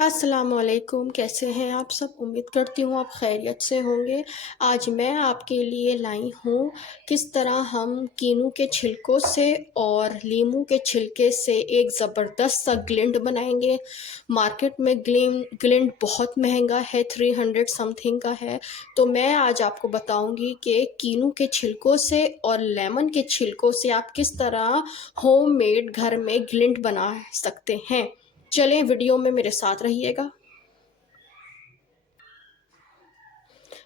अस्सलामुअलैकुम, कैसे हैं आप सब? उम्मीद करती हूँ आप खैरियत से होंगे। आज मैं आपके लिए लाई हूँ किस तरह हम कीनू के छिलकों से और लीमू के छिलके से एक ज़बरदस्त सा ग्लिंड बनाएंगे। मार्केट में ग्लिंड बहुत महंगा है, 300 समथिंग का है। तो मैं आज आपको बताऊँगी कि कीनू के छिलकों से और लेमन के छिलकों से आप किस तरह होममेड घर में ग्लिंड बना सकते हैं। चलें, वीडियो में मेरे साथ रहिएगा।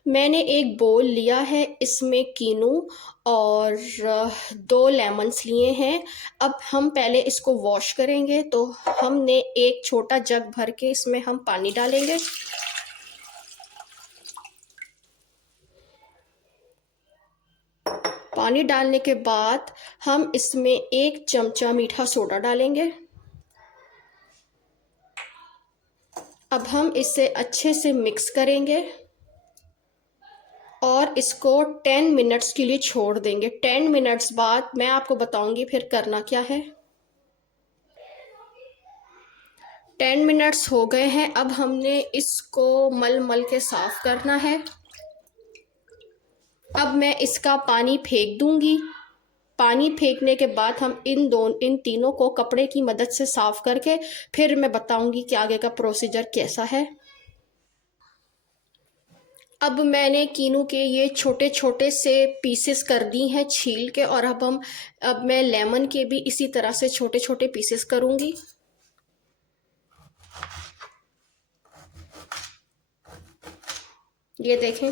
मैंने एक बोल लिया है, इसमें कीनू और 2 लेमन्स लिए हैं। अब हम पहले इसको वॉश करेंगे, तो हमने एक छोटा जग भर के इसमें हम पानी डालेंगे। पानी डालने के बाद हम इसमें 1 चमचा मीठा सोडा डालेंगे। अब हम इसे अच्छे से मिक्स करेंगे और इसको 10 मिनट्स के लिए छोड़ देंगे। 10 मिनट्स बाद मैं आपको बताऊंगी फिर करना क्या है। 10 मिनट्स हो गए हैं। अब हमने इसको मल मल के साफ करना है। अब मैं इसका पानी फेंक दूंगी। पानी फेंकने के बाद हम इन तीनों को कपड़े की मदद से साफ करके फिर मैं बताऊंगी कि आगे का प्रोसीजर कैसा है। अब मैंने कीनू के ये छोटे छोटे से पीसेस कर दी हैं छील के, और अब मैं लेमन के भी इसी तरह से छोटे छोटे पीसेस करूंगी। ये देखें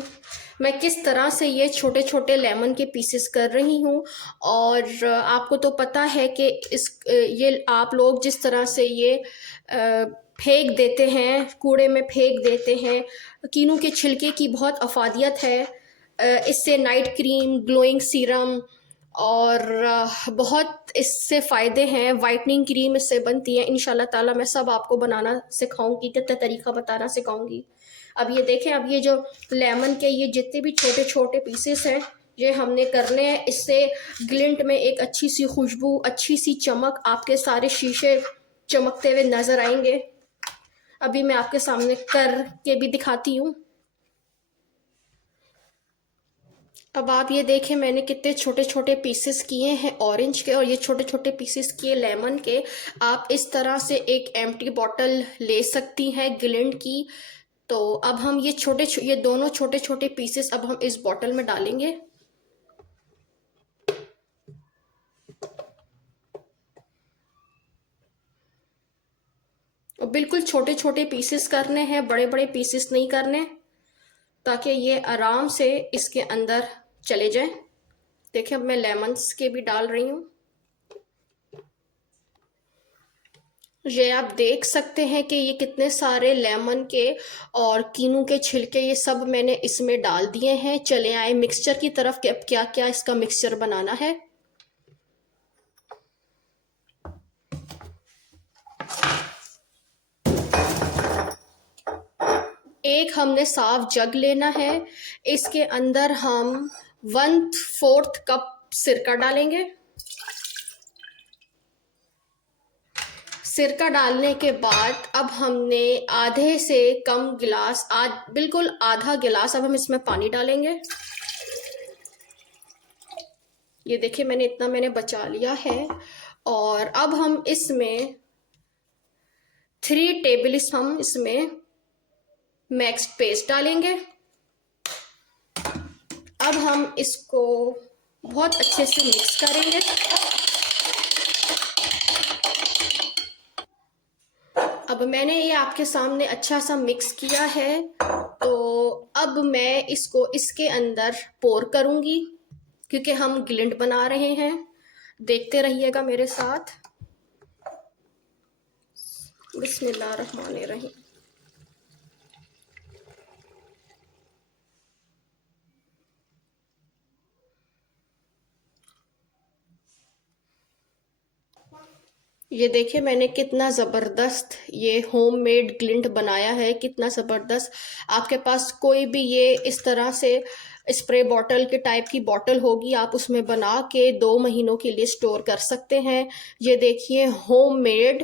मैं किस तरह से ये छोटे छोटे लेमन के पीसेस कर रही हूँ। और आपको तो पता है कि ये आप लोग जिस तरह से ये फेंक देते हैं, कूड़े में फेंक देते हैं। कीनू के छिलके की बहुत अफादियत है। इससे नाइट क्रीम, ग्लोइंग सीरम और बहुत इससे फ़ायदे हैं। वाइटनिंग क्रीम इससे बनती है। इंशाल्लाह ताला मैं सब आपको बनाना सिखाऊंगी, तरीका बताना सिखाऊंगी। अब ये देखें, अब ये जो लेमन के ये जितने भी छोटे छोटे पीसेस हैं ये हमने करने हैं। इससे ग्लिंट में एक अच्छी सी खुशबू, अच्छी सी चमक, आपके सारे शीशे चमकते हुए नज़र आएंगे। अभी मैं आपके सामने कर के भी दिखाती हूँ। अब आप ये देखें मैंने कितने छोटे छोटे पीसेस किए हैं ऑरेंज के, और ये छोटे छोटे पीसेस किए लेमन के। आप इस तरह से एक एम्प्टी बॉटल ले सकती हैं ग्लिंड की। तो अब हम ये दोनों छोटे छोटे पीसेस अब हम इस बॉटल में डालेंगे। और बिल्कुल छोटे छोटे पीसेस करने हैं, बड़े बड़े पीसेस नहीं करने, ताकि ये आराम से इसके अंदर चले जाएं। देखिए अब मैं लेमन्स के भी डाल रही हूँ। ये आप देख सकते हैं कि ये कितने सारे लेमन के और कीनू के छिलके ये सब मैंने इसमें डाल दिए हैं। चले आए मिक्सचर की तरफ कि अब क्या क्या इसका मिक्सचर बनाना है। एक हमने साफ जग लेना है। इसके अंदर हम 1/4 कप सिरका डालेंगे। सिरका डालने के बाद अब हमने आधे से कम गिलास, बिल्कुल आधा गिलास अब हम इसमें पानी डालेंगे। ये देखिए मैंने बचा लिया है। और अब हम इसमें 3 टेबल हम इसमें मैक्स पेस्ट डालेंगे। अब हम इसको बहुत अच्छे से मिक्स करेंगे। अब मैंने ये आपके सामने अच्छा सा मिक्स किया है। तो अब मैं इसको इसके अंदर पोर करूंगी, क्योंकि हम ग्लिंड बना रहे हैं। देखते रहिएगा मेरे साथ। बिस्मिल्लाहिर्रहमानिर्रहीम। ये देखिए मैंने कितना ज़बरदस्त ये होममेड ग्लिंट बनाया है, कितना ज़बरदस्त। आपके पास कोई भी ये इस तरह से स्प्रे बॉटल के टाइप की बॉटल होगी, आप उसमें बना के 2 महीनों के लिए स्टोर कर सकते हैं। ये देखिए होममेड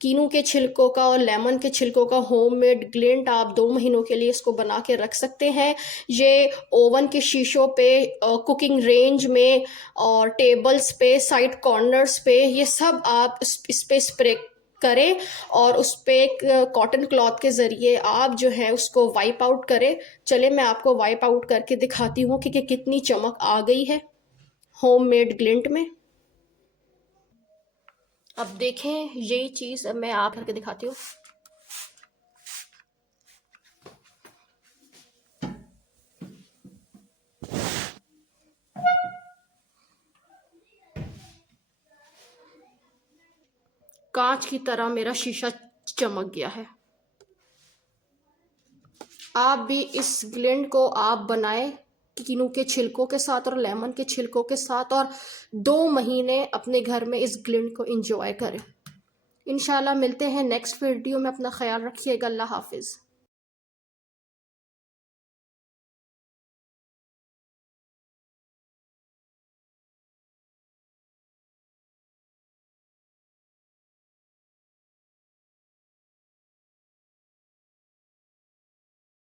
कीनू के छिलकों का और लेमन के छिलकों का होममेड ग्लिंट आप 2 महीनों के लिए इसको बना के रख सकते हैं। ये ओवन के शीशों पे, कुकिंग रेंज में और टेबल्स पे, साइड कॉर्नर्स पे, ये सब आप इस पे स्प्रे करें और उस पे एक कॉटन क्लॉथ के ज़रिए आप जो है उसको वाइप आउट करें। चले मैं आपको वाइप आउट करके दिखाती हूँ कि कितनी चमक आ गई है होममेड ग्लिंट में। अब देखें यही चीज़ अब मैं आप करके दिखाती हूँ। कांच की तरह मेरा शीशा चमक गया है। आप भी इस ग्लिंट को आप बनाएं कीनू के छिलकों के साथ और लेमन के छिलकों के साथ, और 2 महीने अपने घर में इस ग्लिंट को एंजॉय करें। इंशाल्लाह मिलते हैं नेक्स्ट वीडियो में। अपना ख्याल रखिएगा। अल्लाह हाफिज़।